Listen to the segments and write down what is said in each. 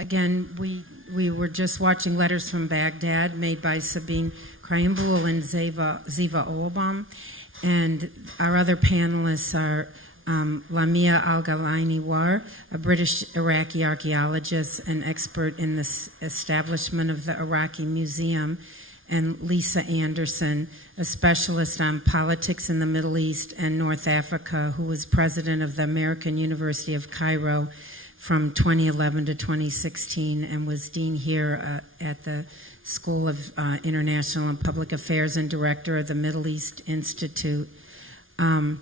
again, we were just watching Letters from Baghdad, made by Sabine Krayenbuhl and Zeva Oelbaum. And our other panelists are Lamia Al Gailani Werr, a British-Iraqi archaeologist and expert in the establishment of the Iraqi Museum, and Lisa Anderson, a specialist on politics in the Middle East and North Africa, who was president of the American University of Cairo from 2011 to 2016 and was dean here at the School of International and Public Affairs and director of the Middle East Institute. One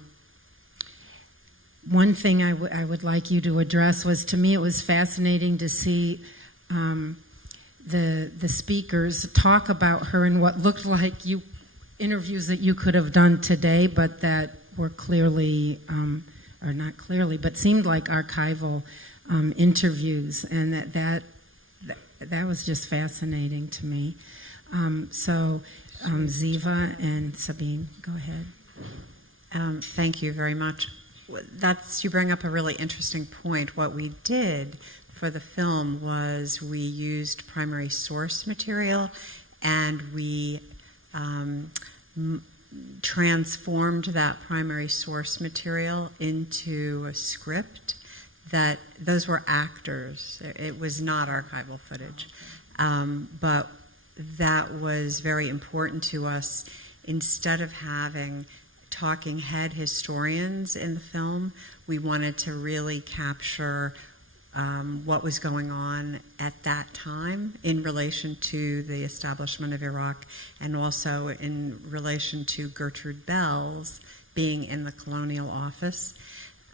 thing I would like you to address was, to me, it was fascinating to see the speakers talk about her in what looked like interviews that you could have done today, but that were clearly, or not clearly, but seemed like archival interviews, and that was just fascinating to me. Zeva and Sabine, go ahead. Thank you very much. You bring up a really interesting point. What we did for the film was we used primary source material, and we transformed that primary source material into a script. That those were actors. It was not archival footage. But that was very important to us. Instead of having talking head historians in the film, we wanted to really capture what was going on at that time in relation to the establishment of Iraq, and also in relation to Gertrude Bell's being in the colonial office.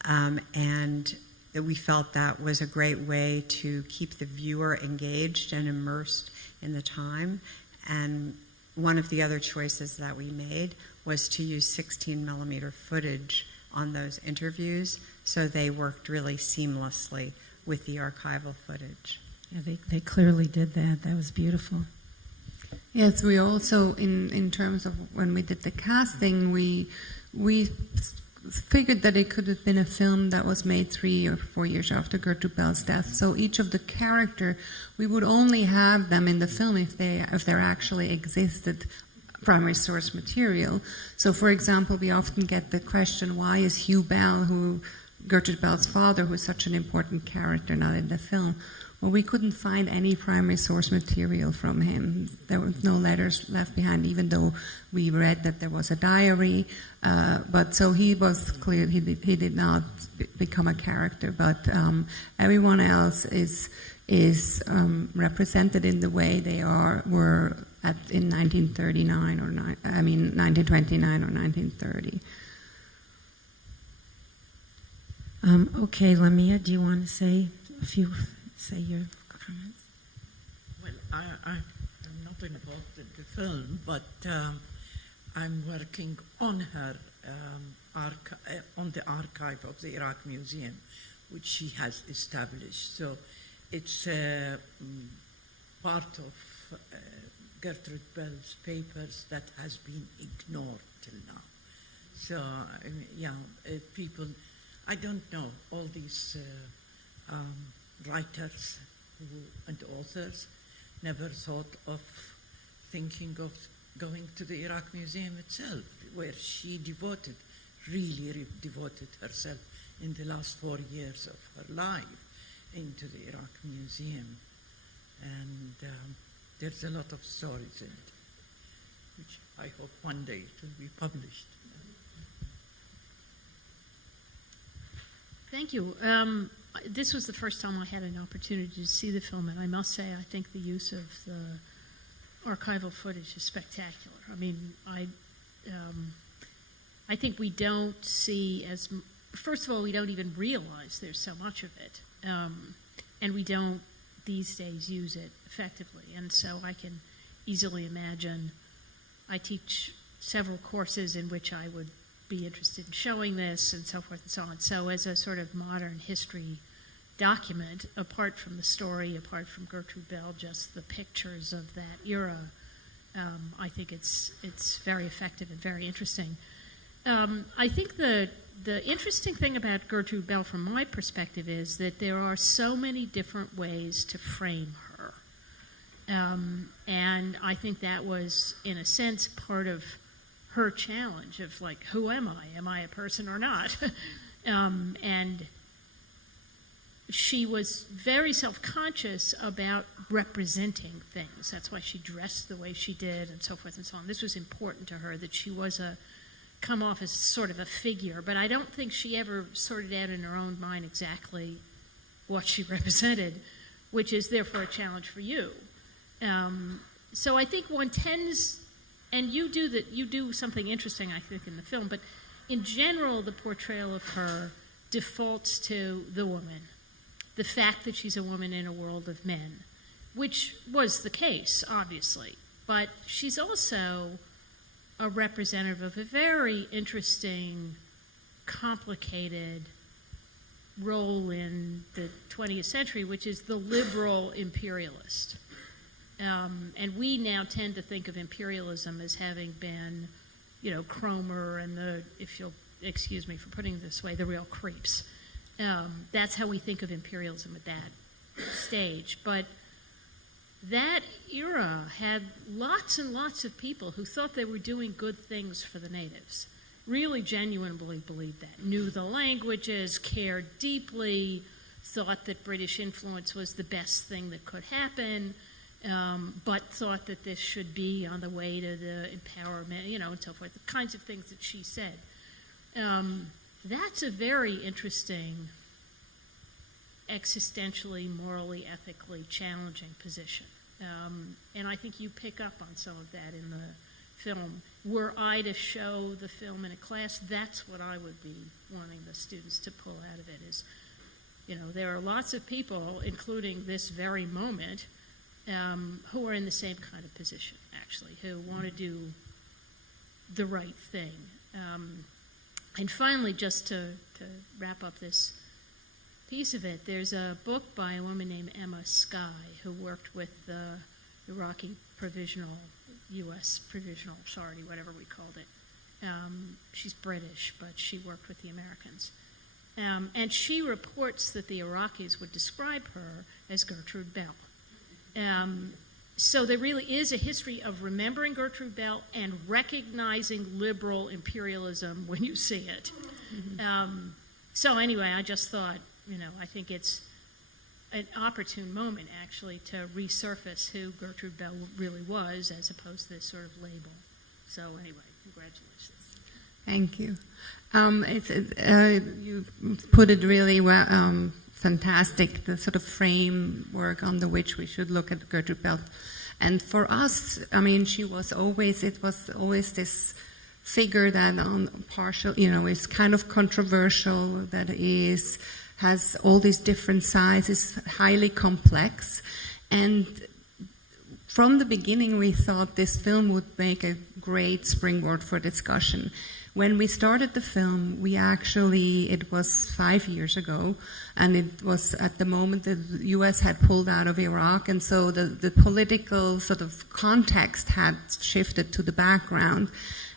And we felt that was a great way to keep the viewer engaged and immersed in the time. And one of the other choices that we made was to use 16 millimeter footage on those interviews, so they worked really seamlessly with the archival footage. Yeah, they clearly did that. That was beautiful. Yes, we also, in terms of when we did the casting, we figured that it could have been a film that was made 3 or 4 years after Gertrude Bell's death. So each of the character, we would only have them in the film if there actually existed primary source material. So, for example, we often get the question, why is Hugh Bell, Gertrude Bell's father, who is such an important character, not in the film? Well, we couldn't find any primary source material from him. There were no letters left behind, even though we read that there was a diary. But so he was clear he did not become a character. But everyone else is represented in the way they were in 1939 or 1929 or 1930. Okay, Lamia, do you want to say your comments? Well, I'm not involved in the film, but I'm working on her on the archive of the Iraq Museum, which she has established. So it's part of Gertrude Bell's papers that has been ignored till now. So, people, I don't know, all these writers and authors never thought of thinking of going to the Iraq Museum itself, where she really devoted herself in the last 4 years of her life into the Iraq Museum. And there's a lot of stories in it, which I hope one day it will be published. Thank you. This was the first time I had an opportunity to see the film, and I must say I think the use of the archival footage is spectacular. I mean, I think we don't see first of all, we don't even realize there's so much of it, and we don't these days use it effectively. And so I can easily imagine, I teach several courses in which I would be interested in showing this and so forth and so on. So as a sort of modern history document, apart from the story, apart from Gertrude Bell, just the pictures of that era, I think it's very effective and very interesting. I think the the interesting thing about Gertrude Bell, from my perspective, is that there are so many different ways to frame her. And I think that was, in a sense, part of her challenge of, like, who am I? Am I a person or not? And she was very self-conscious about representing things. That's why she dressed the way she did and so forth and so on. This was important to her, that she was come off as sort of a figure, but I don't think she ever sorted out in her own mind exactly what she represented, which is therefore a challenge for you. So I think one tends, and you do something interesting, I think, in the film, but in general, the portrayal of her defaults to the woman, the fact that she's a woman in a world of men, which was the case, obviously, but she's also a representative of a very interesting, complicated role in the 20th century, which is the liberal imperialist. And we now tend to think of imperialism as having been, Cromer and if you'll excuse me for putting it this way, the real creeps. That's how we think of imperialism at that stage. But that era had lots and lots of people who thought they were doing good things for the natives, really genuinely believed that, knew the languages, cared deeply, thought that British influence was the best thing that could happen, but thought that this should be on the way to the empowerment, and so forth, the kinds of things that she said. That's a very interesting, existentially, morally, ethically challenging position. And I think you pick up on some of that in the film. Were I to show the film in a class, that's what I would be wanting the students to pull out of it is, there are lots of people, including this very moment, who are in the same kind of position, actually, who want to do the right thing. And finally, just to wrap up this piece of it, there's a book by a woman named Emma Skye, who worked with the Iraqi U.S. Provisional Authority, whatever we called it. She's British, but she worked with the Americans. And she reports that the Iraqis would describe her as Gertrude Bell. So there really is a history of remembering Gertrude Bell and recognizing liberal imperialism when you see it. Mm-hmm. So anyway, I just thought, I think it's an opportune moment, actually, to resurface who Gertrude Bell really was as opposed to this sort of label. So anyway, congratulations. Thank you. You put it really well, fantastic, the sort of framework under which we should look at Gertrude Bell. And for us, it was always this figure that on partial, is kind of controversial, that has all these different sides, is highly complex. And from the beginning, we thought this film would make a great springboard for discussion. When we started the film, it was 5 years ago, and it was at the moment the U.S. had pulled out of Iraq, and so the political sort of context had shifted to the background.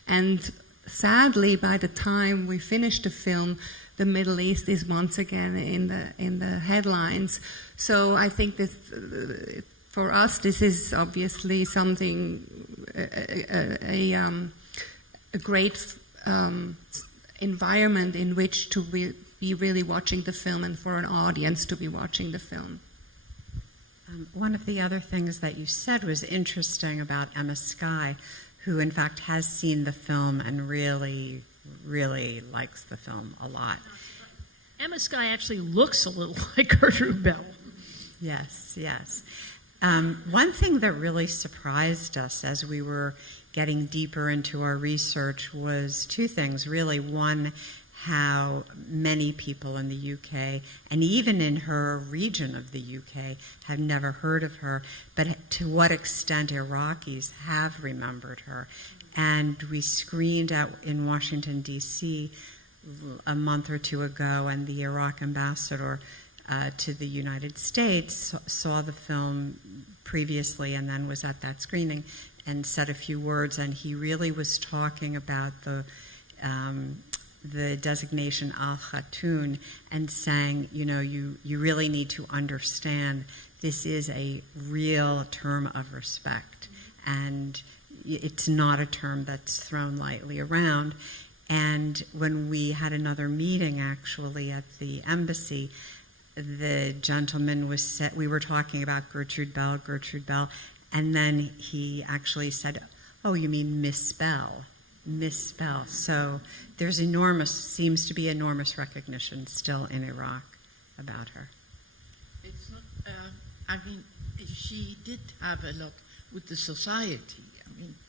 And sadly, by the time we finished the film, the Middle East is once again in the headlines. So I think this, for us, this is obviously something, a great environment in which to be really watching the film, and for an audience to be watching the film. One of the other things that you said was interesting about Emma Skye, who in fact has seen the film and really, really likes the film a lot. Emma Skye actually looks a little like Gertrude Bell. Yes. One thing that really surprised us as we were getting deeper into our research was two things, really. One, how many people in the UK, and even in her region of the UK, have never heard of her, but to what extent Iraqis have remembered her. And we screened out in Washington, D.C. a month or two ago, and the Iraq ambassador to the United States saw the film previously and then was at that screening and said a few words, and he really was talking about the the designation Al-Khatun and saying, you really need to understand this is a real term of respect, and it's not a term that's thrown lightly around. And when we had another meeting, actually, at the embassy, the gentleman we were talking about Gertrude Bell, and then he actually said, "Oh, you mean Miss Bell. So there's seems to be enormous recognition still in Iraq about her. It's not, she did have a lot with the society.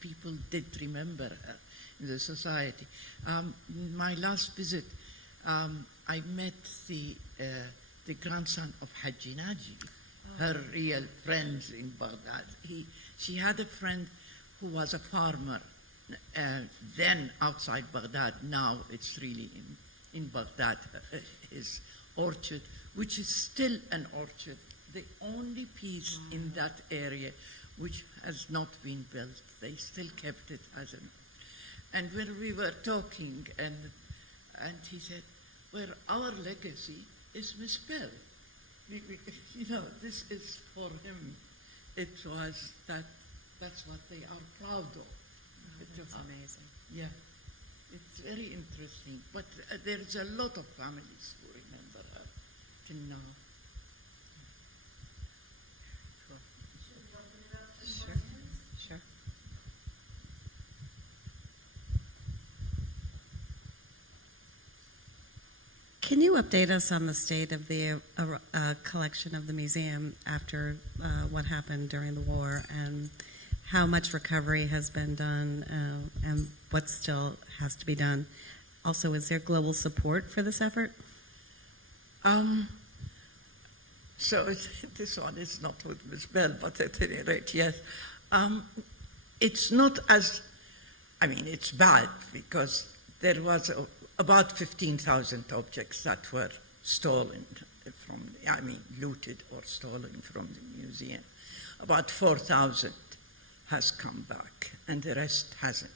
People did remember her in the society. My last visit, I met the grandson of Haji Naji, her real friends in Baghdad. She had a friend who was a farmer, then outside Baghdad. Now it's really in Baghdad, his orchard, which is still an orchard, the only piece in that area which has not been built. They still kept it as an. And when we were talking, and he said, "Well, our legacy is Miss Bell. This is for him. It was that's what they are proud of." That's amazing. Yeah, it's very interesting. But there's a lot of families who remember her till now. Sure. Can you update us on the state of the collection of the museum after what happened during the war, and how much recovery has been done, and what still has to be done? Also, is there global support for this effort? So this one is not with Ms. Bell, but at any rate, yes. It's not as, it's bad because there was about 15,000 objects that were stolen looted or stolen from the museum. About 4,000 has come back, and the rest hasn't.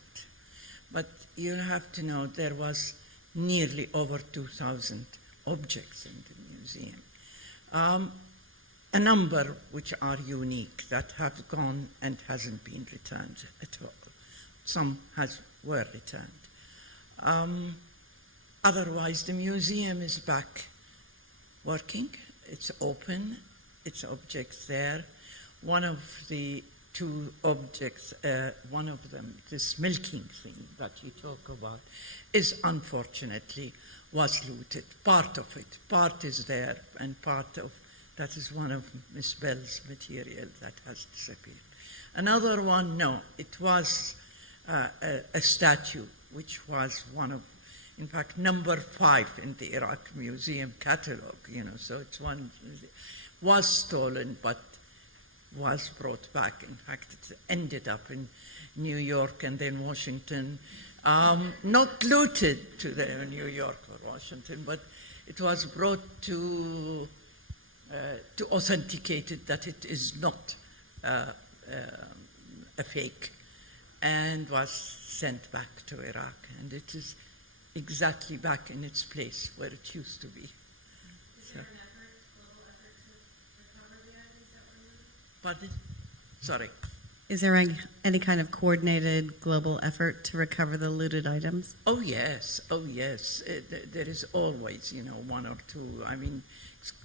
But you have to know there was nearly over 2,000 objects in the museum. A number which are unique that have gone and hasn't been returned at all. Some were returned. Otherwise, the museum is back working. It's open. It's objects there. One of the two objects, one of them, this milking thing that you talk about, is unfortunately was looted. Part of it. Part is there, and part of that is one of Miss Bell's material that has disappeared. Another one, no, it was a statue, which was one of, in fact, number 5 in the Iraq Museum catalog, so it's one, was stolen, but was brought back. In fact, it ended up in New York and then Washington, not looted to New York or Washington, but it was brought to authenticate it that it is not a fake, and was sent back to Iraq, and it is exactly back in its place where it used to be. Is there an global effort to recover the items that were looted? Pardon? Sorry. Is there any kind of coordinated global effort to recover the looted items? Oh yes. There is always, one or two.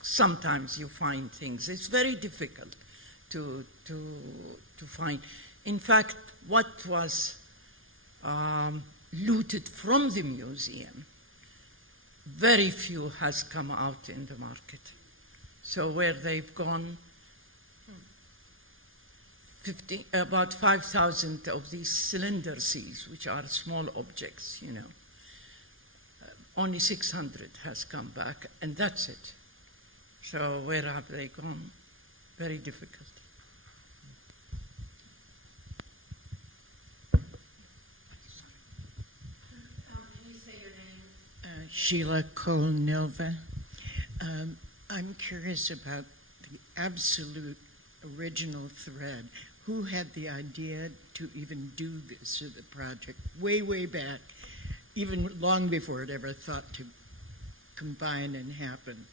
Sometimes you find things. It's very difficult to find. In fact, what was looted from the museum, very few has come out in the market. So where they've gone, about 5,000 of these cylinder seals, which are small objects, only 600 has come back, and that's it. So where have they gone? Very difficult. Can you say your name? Sheila Cole-Nilva. I'm curious about the absolute original thread. Who had the idea to even do this, or the project, way back? even long before it ever thought to combine and happen.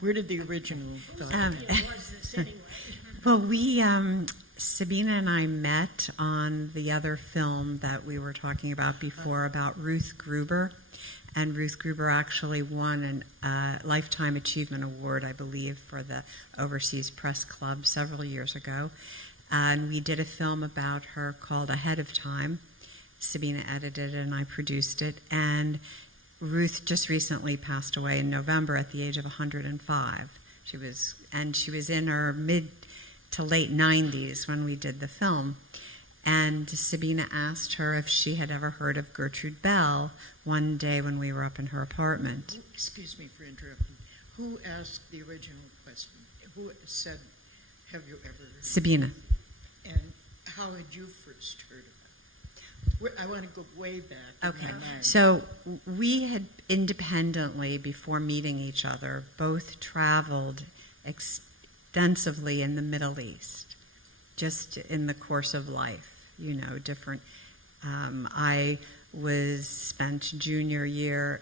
Where did the original thought? Was this anyway? Well, Sabine and I met on the other film that we were talking about before about Ruth Gruber. And Ruth Gruber actually won a Lifetime Achievement Award, I believe, for the Overseas Press Club several years ago. And we did a film about her called Ahead of Time. Sabine edited it and I produced it. And Ruth just recently passed away in November at the age of 105. She was in her mid to late 90s when we did the film. And Sabine asked her if she had ever heard of Gertrude Bell one day when we were up in her apartment. Excuse me for interrupting. Who asked the original question? Who said, have you ever heard? Sabine. And how had you first heard of it? I want to go way back. Okay. In my mind. So we had independently, before meeting each other, both traveled extensively in the Middle East, just in the course of life, different. I spent junior year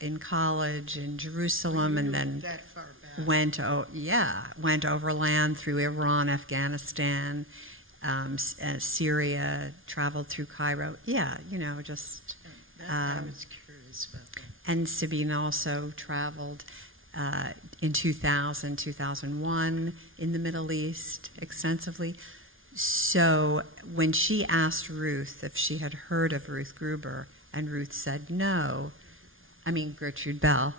in college in Jerusalem, and then that far back. went overland through Iran, Afghanistan, Syria, traveled through Cairo. I was curious about that. And Sabine also traveled in 2000, 2001 in the Middle East extensively. So when she asked Ruth if she had heard of Ruth Gruber, and Ruth said Gertrude Bell,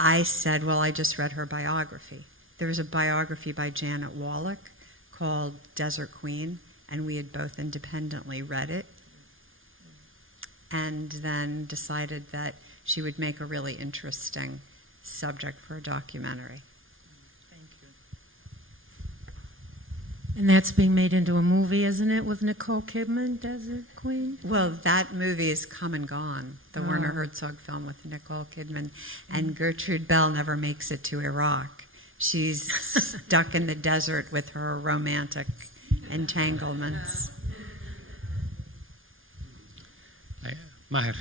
I said, well, I just read her biography. There was a biography by Janet Wallach called Desert Queen, and we had both independently read it, and then decided that she would make a really interesting subject for a documentary. Thank you. And that's being made into a movie, isn't it, with Nicole Kidman, Desert Queen? Well, that movie is come and gone, the Werner Herzog film with Nicole Kidman, and Gertrude Bell never makes it to Iraq. She's stuck in the desert with her romantic entanglements. Maher.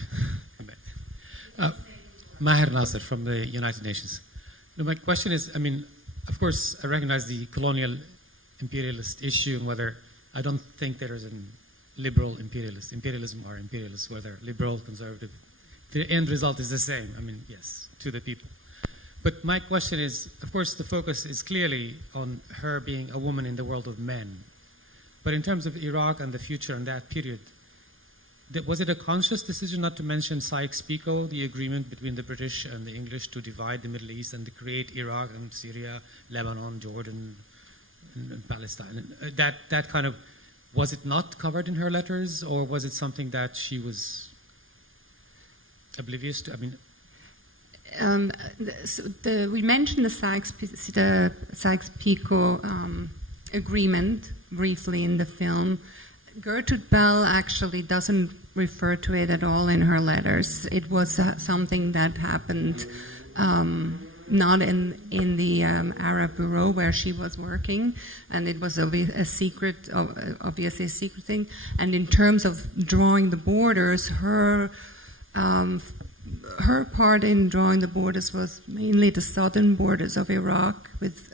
Maher Nasser from the United Nations. Now, my question is, of course, I recognize the colonial imperialist issue and whether I don't think there is a liberal imperialism or imperialist, whether liberal, conservative. The end result is the same. Yes, to the people. But my question is, of course, the focus is clearly on her being a woman in the world of men. But in terms of Iraq and the future in that period, was it a conscious decision not to mention SykesPicot, the agreement between the British and the English to divide the Middle East and to create Iraq and Syria, Lebanon, Jordan, and Palestine? That kind of, was it not covered in her letters, or was it something that she was oblivious to? We mentioned the SykesPicot agreement briefly in the film. Gertrude Bell actually doesn't refer to it at all in her letters. It was something that happened not in the Arab Bureau where she was working, and it was obviously a secret thing. And in terms of drawing the borders, her part in drawing the borders was mainly the southern borders of Iraq, with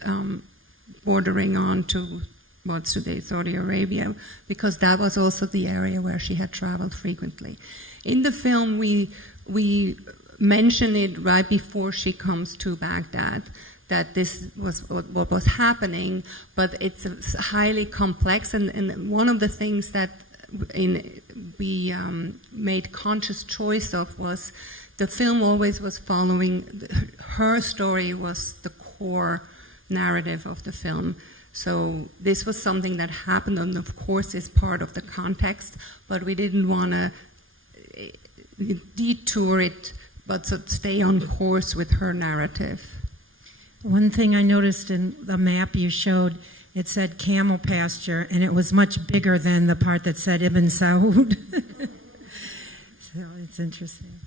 bordering on to what's today Saudi Arabia, because that was also the area where she had traveled frequently. In the film, we mention it right before she comes to Baghdad, that this was what was happening, but it's highly complex, and one of the things that we made conscious choice of was the film always was following, her story was the core narrative of the film. So this was something that happened, and of course is part of the context, but we didn't want to detour it, but to stay on course with her narrative. One thing I noticed in the map you showed, it said camel pasture, and it was much bigger than the part that said Ibn Saud. So it's interesting.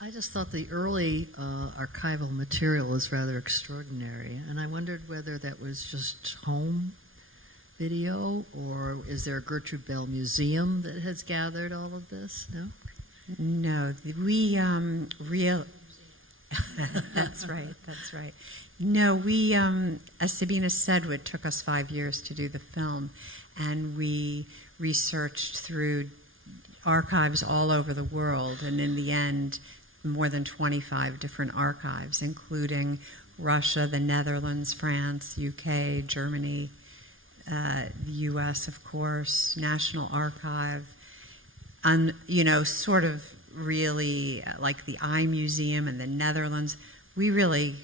I just thought the early archival material is rather extraordinary, and I wondered whether that was just home video, or is there a Gertrude Bell Museum that has gathered all of this? No? No, we that's right. No, we, as Sabine said, it took us 5 years to do the film, and we researched through archives all over the world, and in the end, more than 25 different archives, including Russia, the Netherlands, France, UK, Germany, the US, of course, National Archive, and, sort of really like the Eye Museum in the Netherlands. We really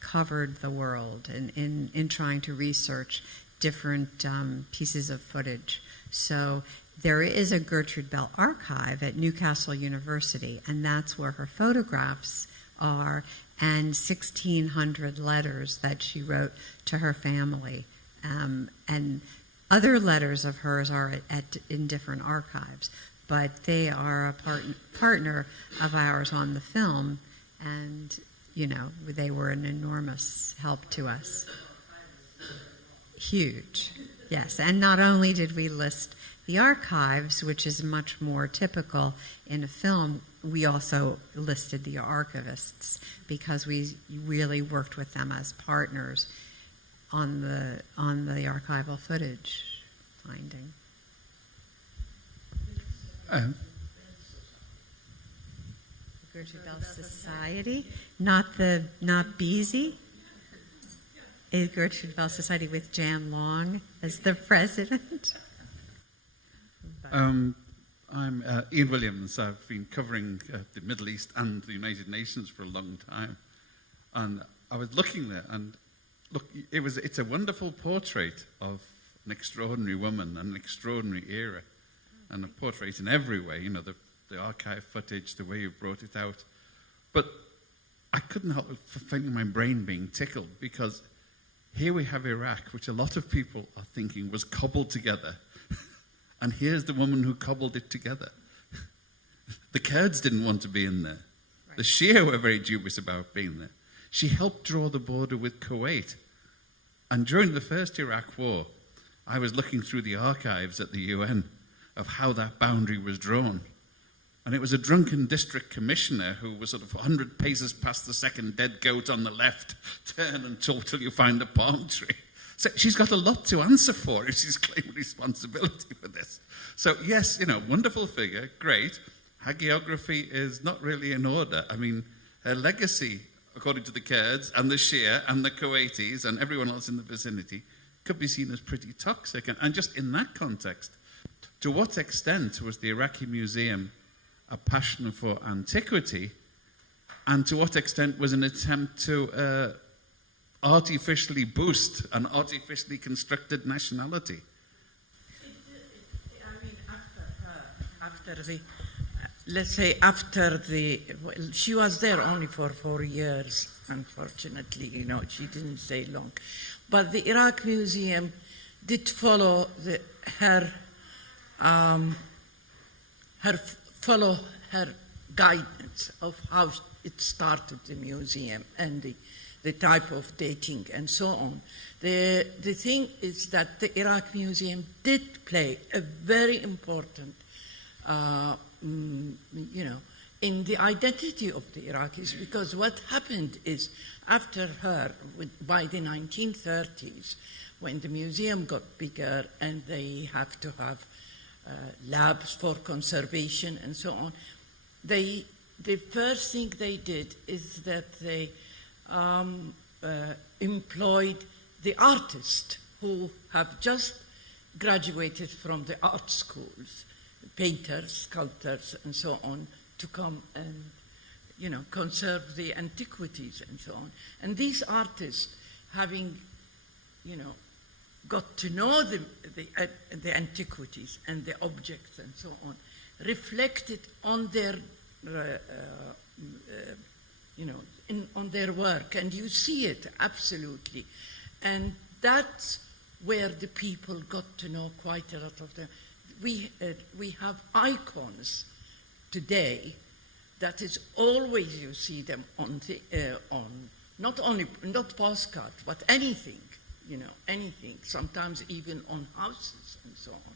covered the world in trying to research different pieces of footage. So there is a Gertrude Bell archive at Newcastle University, and that's where her photographs are, and 1,600 letters that she wrote to her family. And other letters of hers are in different archives, but they are a partner of ours on the film, and they were an enormous help to us. Huge, yes. And not only did we list the archives, which is much more typical in a film, we also listed the archivists because we really worked with them as partners on the archival footage finding. Gertrude Bell Society, not Beasy. A Gertrude Bell Society with Jan Long as the president. I'm Ian Williams. I've been covering the Middle East and the United Nations for a long time, and I was looking there, and look, it's a wonderful portrait of an extraordinary woman and an extraordinary era, and a portrait in every way. The archive footage, the way you brought it out, but I couldn't help finding my brain being tickled because here we have Iraq, which a lot of people are thinking was cobbled together. And here's the woman who cobbled it together. The Kurds didn't want to be in there. Right. The Shia were very dubious about being there. She helped draw the border with Kuwait. And during the first Iraq War, I was looking through the archives at the UN of how that boundary was drawn. And it was a drunken district commissioner who was sort of 100 paces past the second dead goat on the left, turn and talk till you find a palm tree. So she's got a lot to answer for if she's claiming responsibility for this. So yes, wonderful figure, great. Hagiography is not really in order. I mean, her legacy, according to the Kurds and the Shia and the Kuwaitis and everyone else in the vicinity, could be seen as pretty toxic. And just in that context, to what extent was the Iraqi Museum a passion for antiquity, and to what extent was an attempt to artificially boost an artificially constructed nationality? She was there only for 4 years, unfortunately, she didn't stay long. But the Iraq Museum did follow her guidance of how it started, the museum, and the type of dating and so on. The thing is that the Iraq Museum did play a very important, in the identity of the Iraqis, because what happened is after her, by the 1930s, when the museum got bigger and they have to have labs for conservation and so on, the first thing they did is that they employed the artists who have just graduated from the art schools, painters, sculptors, and so on, to come and, conserve the antiquities and so on. And these artists, having, got to know the antiquities and the objects and so on, reflected on their, on their work, and you see it absolutely. And that's where the people got to know quite a lot of them. We have icons today that is always, you see them on not postcards, but anything. anything, sometimes even on houses and so on,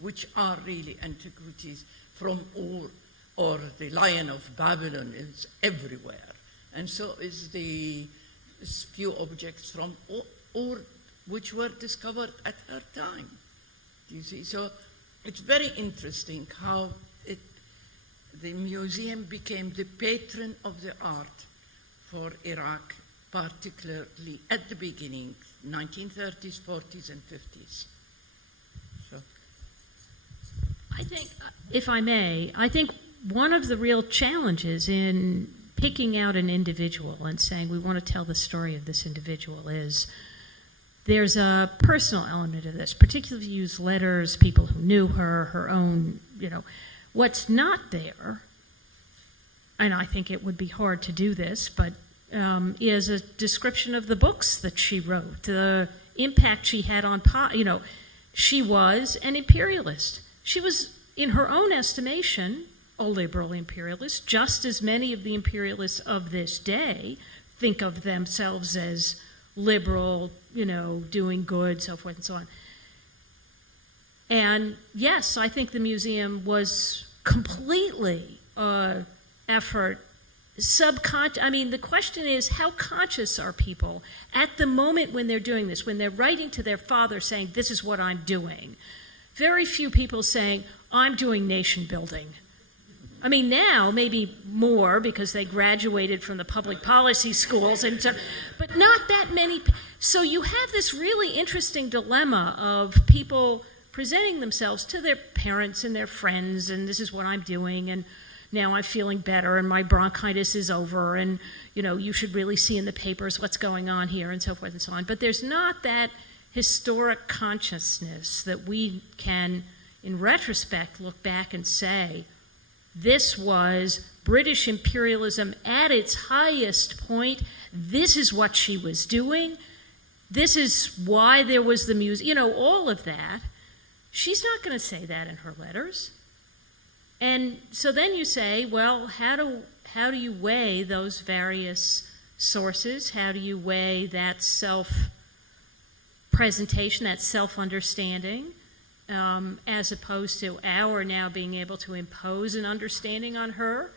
which are really antiquities from Ur, or the Lion of Babylon is everywhere. And so is the few objects from Ur, which were discovered at her time. Do you see? So it's very interesting how the museum became the patron of the art for Iraq, particularly at the beginning, 1930s, 40s, and 50s. So. I think, if I may, I think one of the real challenges in picking out an individual and saying we want to tell the story of this individual is there's a personal element of this, particularly if you use letters, people who knew her, her own, What's not there, and I think it would be hard to do this, but is a description of the books that she wrote, the impact she had on, she was an imperialist. She was, in her own estimation, a liberal imperialist, just as many of the imperialists of this day think of themselves as liberal, doing good, so forth and so on. And yes, I think the museum was completely effort, subconscious. I mean, the question is, how conscious are people at the moment when they're doing this, when they're writing to their father saying, this is what I'm doing? Very few people saying, I'm doing nation building. I mean, now maybe more because they graduated from the public policy schools, but not that many. So you have this really interesting dilemma of people presenting themselves to their parents and their friends, and this is what I'm doing, and now I'm feeling better, and my bronchitis is over, and you should really see in the papers what's going on here, and so forth and so on. But there's not that historic consciousness that we can, in retrospect, look back and say, this was British imperialism at its highest point. This is what she was doing. This is why there was the museum, all of that. She's not going to say that in her letters. And so then you say, well, how do you weigh those various sources? How do you weigh that self-presentation, that self-understanding, as opposed to our now being able to impose an understanding on her?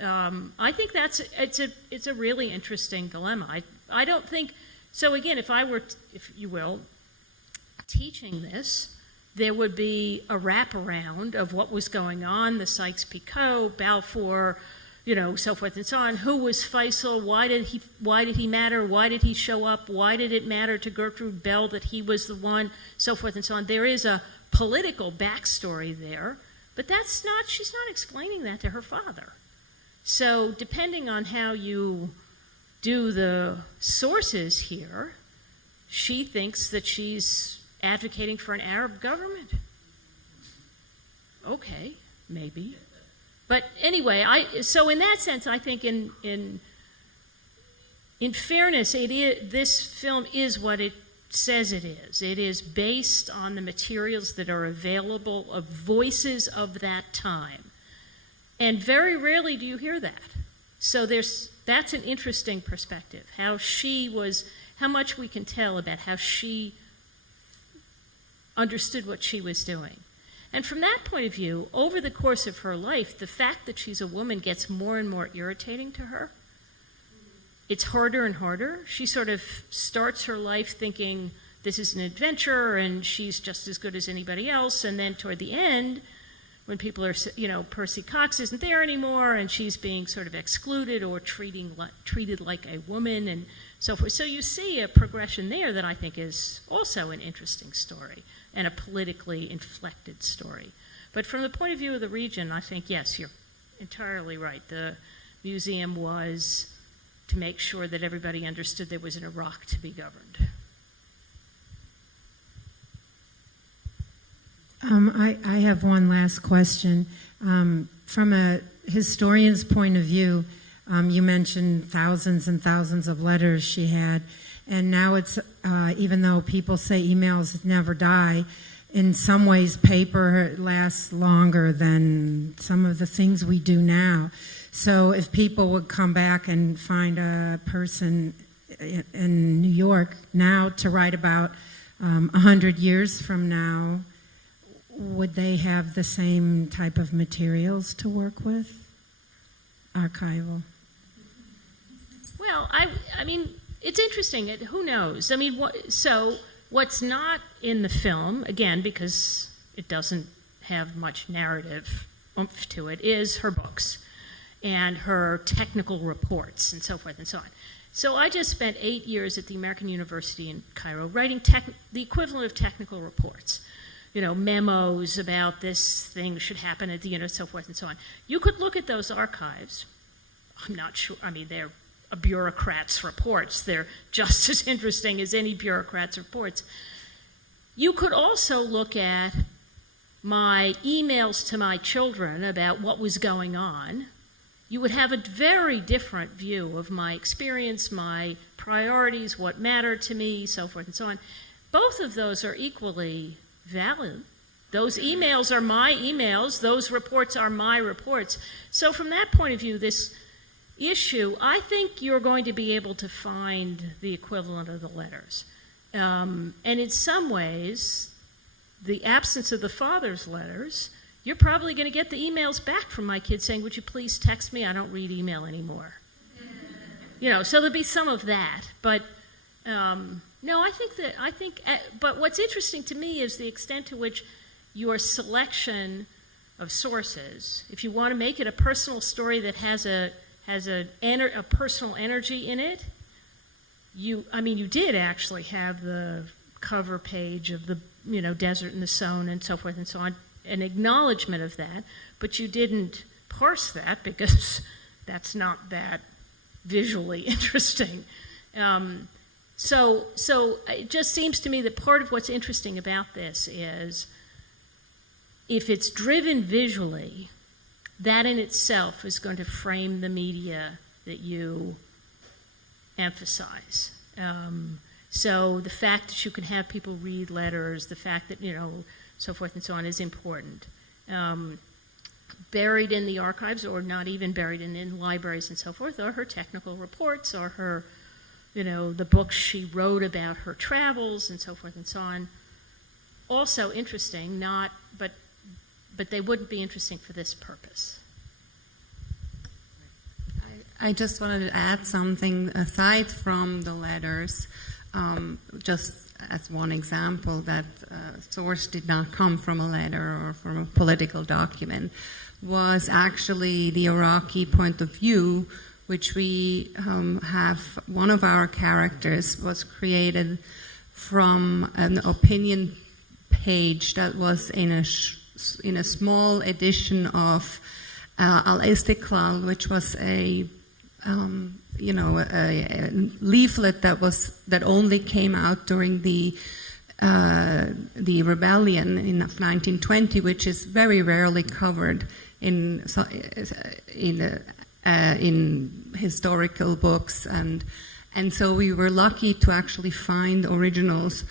I think it's a really interesting dilemma. I don't think so. Again, if I were, if you will, teaching this, there would be a wraparound of what was going on, the Sykes-Picot, Balfour, so forth and so on. Who was Faisal? Why did he matter? Why did he show up? Why did it matter to Gertrude Bell that he was the one? So forth and so on. There is a political backstory there, but she's not explaining that to her father. So depending on how you do the sources here, she thinks that she's advocating for an Arab government. Okay, maybe. But anyway, so in that sense, I think in fairness, this film is what it says it is. It is based on the materials that are available of voices of that time. And very rarely do you hear that. So that's an interesting perspective, how much we can tell about how she understood what she was doing. And from that point of view, over the course of her life, the fact that she's a woman gets more and more irritating to her. It's harder and harder. She sort of starts her life thinking this is an adventure and she's just as good as anybody else. And then toward the end, when people are, Percy Cox isn't there anymore and she's being sort of excluded or treated like a woman and so forth. So you see a progression there that I think is also an interesting story and a politically inflected story. But from the point of view of the region, I think, yes, you're entirely right. The museum was to make sure that everybody understood there was an Iraq to be governed. I have one last question. From a historian's point of view, you mentioned thousands and thousands of letters she had, and now it's, even though people say emails never die, in some ways paper lasts longer than some of the things we do now. So if people would come back and find a person in New York now to write about 100 years from now, would they have the same type of materials to work with? Archival. Well, I mean, it's interesting. Who knows? I mean, what's not in the film, again, because it doesn't have much narrative oomph to it, is her books and her technical reports and so forth and so on. So I just spent 8 years at the American University in Cairo writing the equivalent of technical reports. You know, memos about this thing should happen at the so forth and so on. You could look at those archives. I'm not sure. I mean, they're a bureaucrat's reports. They're just as interesting as any bureaucrat's reports. You could also look at my emails to my children about what was going on. You would have a very different view of my experience, my priorities, what mattered to me, so forth and so on. Both of those are equally valid. Those emails are my emails. Those reports are my reports. So from that point of view, this issue, I think you're going to be able to find the equivalent of the letters. And in some ways, the absence of the father's letters, you're probably going to get the emails back from my kids saying, would you please text me? I don't read email anymore. You know, so there'll be some of that. But no, but what's interesting to me is the extent to which your selection of sources, if you want to make it a personal story that has a personal energy in it, you did actually have the cover page of the, Desert and the Sown and so forth and so on, an acknowledgement of that, but you didn't parse that because that's not that visually interesting. So it just seems to me that part of what's interesting about this is if it's driven visually, that in itself is going to frame the media that you emphasize. So the fact that you can have people read letters, the fact that, so forth and so on is important. Buried in the archives, or not even buried in libraries and so forth, are her technical reports, or her, the books she wrote about her travels and so forth and so on. Also interesting, but they wouldn't be interesting for this purpose. I just wanted to add something aside from the letters, just as one example, that source did not come from a letter or from a political document, was actually the Iraqi point of view, which we have. One of our characters was created from an opinion page that was in a small edition of Al-Istiqlal, which was a leaflet that only came out during the rebellion in 1920, which is very rarely covered in historical books, and so we were lucky to actually find originals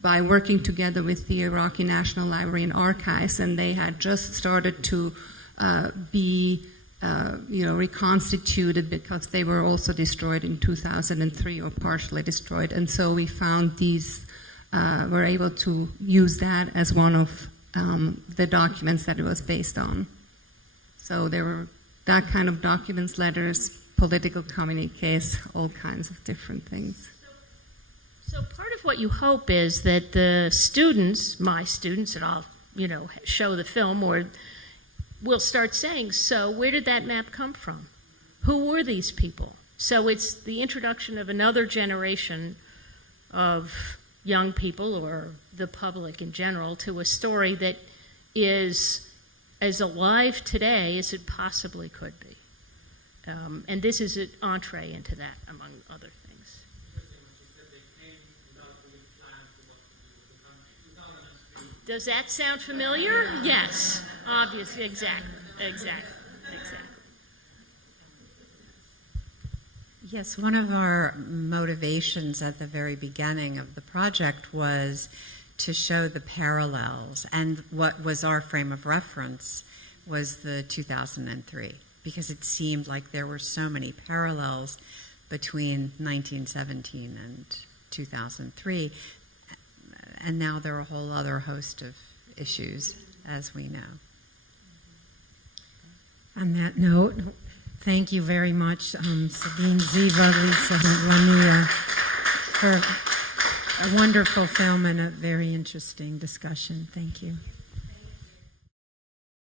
by working together with the Iraqi National Library and Archives, and they had just started to be reconstituted because they were also destroyed in 2003 or partially destroyed. And so we found these, were able to use that as one of the documents that it was based on. So there were that kind of documents, letters, political communiques, all kinds of different things. So part of what you hope is that the students, my students, and I'll, show the film, or will start saying, so where did that map come from? Who were these people? So it's the introduction of another generation of young people, or the public in general, to a story that is as alive today as it possibly could be. And this is an entree into that, among other things. Does that sound familiar? Yes, obviously, exactly. Yes, one of our motivations at the very beginning of the project was to show the parallels, and what was our frame of reference was the 2003, because it seemed like there were so many parallels between 1917 and 2003. And now there are a whole other host of issues, as we know. On that note, thank you very much, Sabine, Zeva, Lisa, and Lamia, for a wonderful film and a very interesting discussion. Thank you.